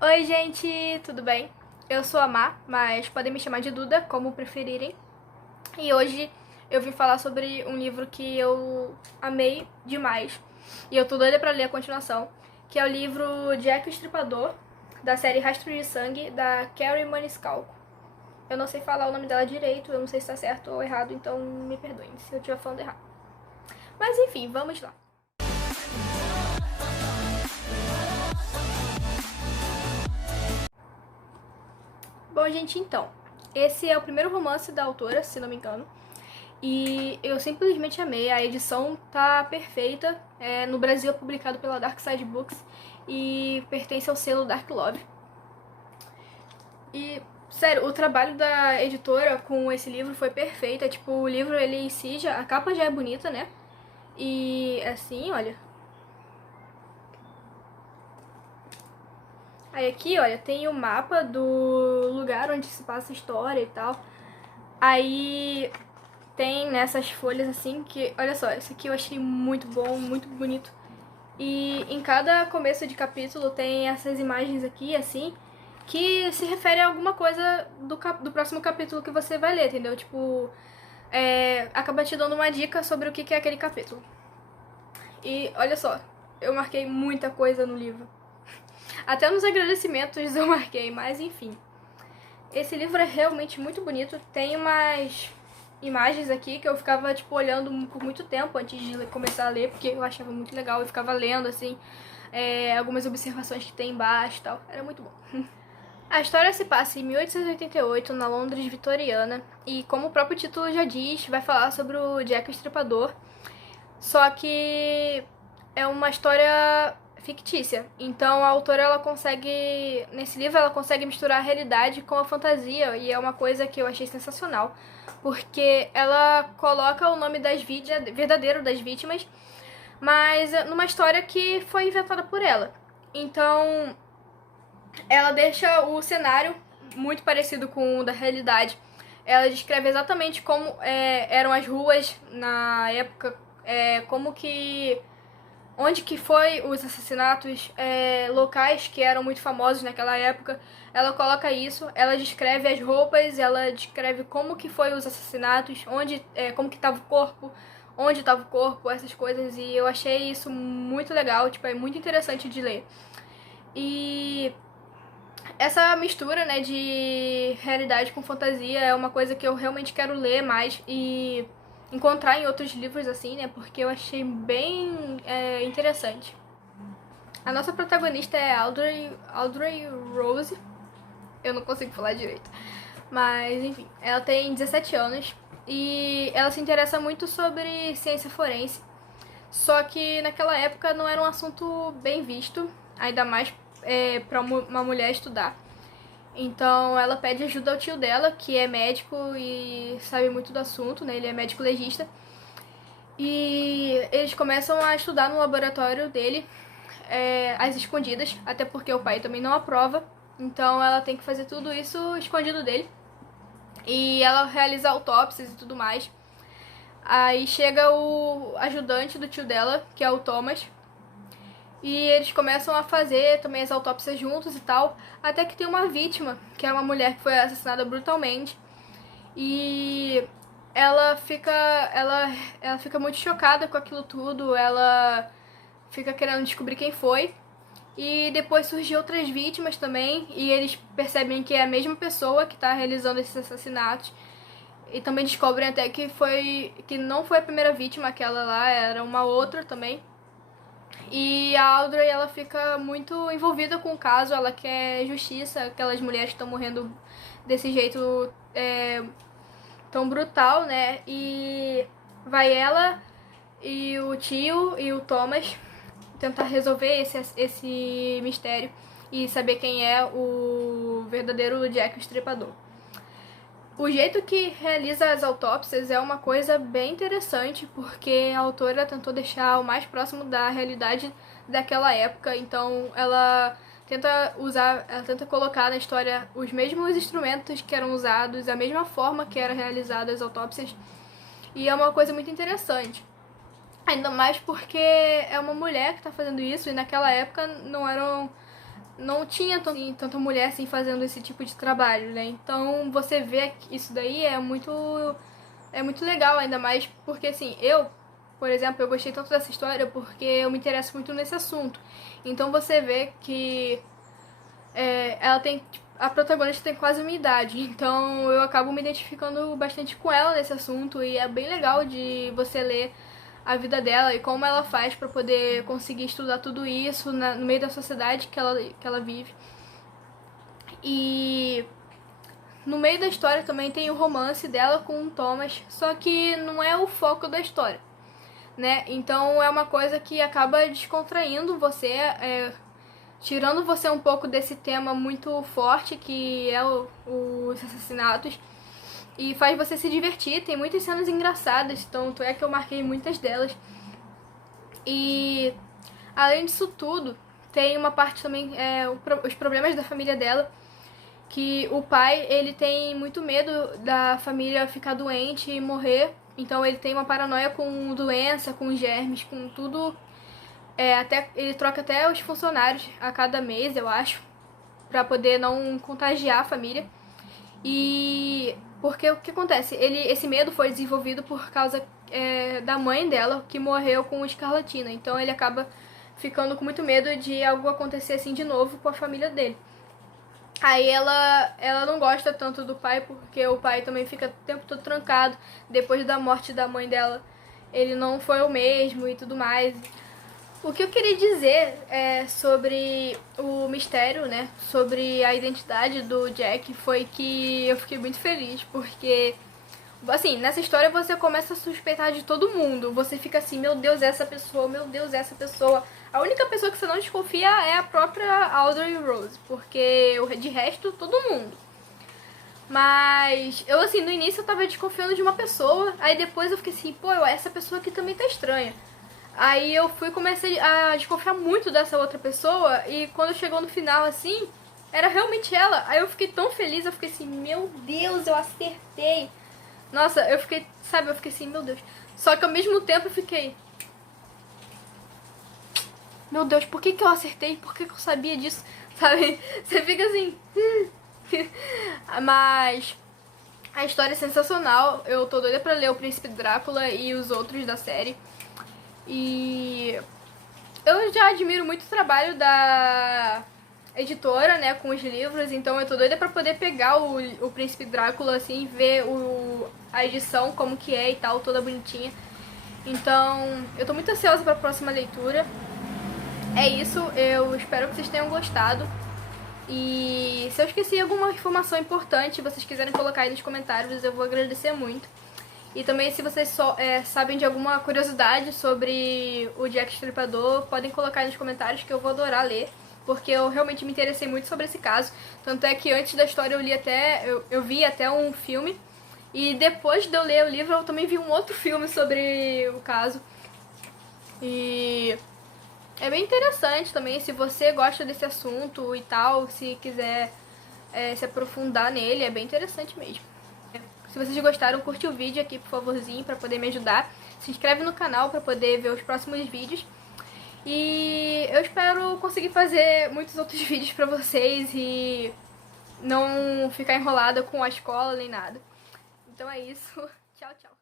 Oi, gente, tudo bem? Eu sou a Má, mas podem me chamar de Duda, como preferirem. E hoje eu vim falar sobre um livro que eu amei demais. E eu tô doida pra ler a continuação, que é o livro Jack o Estripador, da série Rastro de Sangue, da Carrie Maniscalco. Eu não sei falar o nome dela direito, eu não sei se tá certo ou errado, então me perdoem se eu estiver falando errado. Mas enfim, vamos lá. Bom, gente, então, esse é o primeiro romance da autora, se não me engano. E eu simplesmente amei, a edição tá perfeita. No Brasil é publicado pela Dark Side Books e pertence ao selo Dark Love. E, sério, o trabalho da editora com esse livro foi perfeito. Tipo, o livro ele em si, a capa já é bonita, né? E assim, olha. Aí aqui, olha, tem o mapa do lugar onde se passa a história e tal. Aí tem nessas folhas assim que, olha só, esse aqui eu achei muito bom, muito bonito. E em cada começo de capítulo tem essas imagens aqui, assim, que se refere a alguma coisa do próximo capítulo que você vai ler, entendeu? Tipo, acaba te dando uma dica sobre o que é aquele capítulo. E olha só, eu marquei muita coisa no livro. Até nos agradecimentos eu marquei, mas enfim. Esse livro é realmente muito bonito. Tem umas imagens aqui que eu ficava, tipo, olhando por muito tempo antes de começar a ler, porque eu achava muito legal. Eu ficava lendo, assim, algumas observações que tem embaixo e tal. Era muito bom. A história se passa em 1888, na Londres vitoriana, e como o próprio título já diz, vai falar sobre o Jack o Estripador. Só que é uma história fictícia. Então a autora ela consegue, nesse livro ela consegue misturar a realidade com a fantasia e é uma coisa que eu achei sensacional, porque ela coloca o nome das vítimas, verdadeiro das vítimas, mas numa história que foi inventada por ela. Então ela deixa o cenário muito parecido com o da realidade. Ela descreve exatamente como eram as ruas na época, como que onde que foi os assassinatos, locais que eram muito famosos naquela época. Ela coloca isso, ela descreve as roupas, ela descreve como que foi os assassinatos, onde, como que estava o corpo, onde estava o corpo, essas coisas. E eu achei isso muito legal, tipo, é muito interessante de ler. E essa mistura, né, de realidade com fantasia é uma coisa que eu realmente quero ler mais e encontrar em outros livros assim, né, porque eu achei bem interessante. A nossa protagonista é Audrey Rose, eu não consigo falar direito, mas enfim, ela tem 17 anos e ela se interessa muito sobre ciência forense, só que naquela época não era um assunto bem visto, ainda mais para uma mulher estudar. Então ela pede ajuda ao tio dela, que é médico e sabe muito do assunto, né? Ele é médico legista. E eles começam a estudar no laboratório dele, às escondidas, até porque o pai também não aprova. Então ela tem que fazer tudo isso escondido dele. E ela realiza autópsias e tudo mais. Aí chega o ajudante do tio dela, que é o Thomas, e eles começam a fazer também as autópsias juntos e tal, até que tem uma vítima, que é uma mulher que foi assassinada brutalmente. E ela fica muito chocada com aquilo tudo, ela fica querendo descobrir quem foi. E depois surgem outras vítimas também, e eles percebem que é a mesma pessoa que está realizando esses assassinatos. E também descobrem até que não foi a primeira vítima, aquela lá era uma outra também. E a Audrey, ela fica muito envolvida com o caso, ela quer justiça, aquelas mulheres que estão morrendo desse jeito tão brutal, né? E vai ela e o tio e o Thomas tentar resolver esse mistério e saber quem é o verdadeiro Jack o Estripador. O jeito que realiza as autópsias é uma coisa bem interessante, porque a autora tentou deixar o mais próximo da realidade daquela época, então ela tenta colocar na história os mesmos instrumentos que eram usados, a mesma forma que eram realizadas as autópsias, e é uma coisa muito interessante. Ainda mais porque é uma mulher que está fazendo isso, e naquela época não eram não tinha tanta mulher assim fazendo esse tipo de trabalho, né? Então você vê isso daí é muito legal, ainda mais porque assim, por exemplo, eu gostei tanto dessa história porque eu me interesso muito nesse assunto. Então você vê que ela tem, a protagonista tem quase a minha idade, então eu acabo me identificando bastante com ela nesse assunto e é bem legal de você ler a vida dela e como ela faz para poder conseguir estudar tudo isso no meio da sociedade que ela vive. E no meio da história também tem o romance dela com o Thomas, só que não é o foco da história, né? Então é uma coisa que acaba descontraindo você, tirando você um pouco desse tema muito forte que é os assassinatos e faz você se divertir. Tem muitas cenas engraçadas, tanto é que eu marquei muitas delas. E além disso tudo, tem uma parte também, os problemas da família dela, que o pai, ele tem muito medo da família ficar doente e morrer, então ele tem uma paranoia com doença, com germes, com tudo. Até ele troca até os funcionários a cada mês, eu acho, pra poder não contagiar a família. E porque o que acontece? Esse medo foi desenvolvido por causa da mãe dela, que morreu com escarlatina. Então ele acaba ficando com muito medo de algo acontecer assim de novo com a família dele. Aí ela não gosta tanto do pai, porque o pai também fica o tempo todo trancado. Depois da morte da mãe dela, ele não foi o mesmo e tudo mais. O que eu queria dizer sobre o mistério, né, sobre a identidade do Jack, foi que eu fiquei muito feliz, porque, assim, nessa história você começa a suspeitar de todo mundo. Você fica assim, meu Deus, essa pessoa, meu Deus, essa pessoa. A única pessoa que você não desconfia é a própria Audrey Rose, porque de resto, todo mundo. Mas eu, assim, no início eu tava desconfiando de uma pessoa, aí depois eu fiquei assim, pô, essa pessoa aqui também tá estranha. Aí eu comecei a desconfiar muito dessa outra pessoa, e quando chegou no final, assim, era realmente ela. Aí eu fiquei tão feliz, eu fiquei assim, meu Deus, eu acertei. Nossa, eu fiquei assim, meu Deus. Só que ao mesmo tempo eu fiquei, meu Deus, por que eu acertei? Por que eu sabia disso? Sabe? Você fica assim. Mas a história é sensacional. Eu tô doida pra ler O Príncipe Drácula e os outros da série. E eu já admiro muito o trabalho da editora, né, com os livros, então eu tô doida pra poder pegar o Príncipe Drácula, assim, ver a edição, como que é e tal, toda bonitinha. Então, eu tô muito ansiosa pra próxima leitura. É isso, eu espero que vocês tenham gostado. E se eu esqueci alguma informação importante, vocês quiserem colocar aí nos comentários, eu vou agradecer muito. E também, se vocês sabem de alguma curiosidade sobre o Jack Estripador, podem colocar aí nos comentários que eu vou adorar ler, porque eu realmente me interessei muito sobre esse caso. Tanto é que antes da história eu vi até um filme, e depois de eu ler o livro eu também vi um outro filme sobre o caso. E é bem interessante também, se você gosta desse assunto e tal, se quiser se aprofundar nele, é bem interessante mesmo. Se vocês gostaram, curte o vídeo aqui, por favorzinho, pra poder me ajudar. Se inscreve no canal pra poder ver os próximos vídeos. E eu espero conseguir fazer muitos outros vídeos pra vocês e não ficar enrolada com a escola nem nada. Então é isso. Tchau, tchau.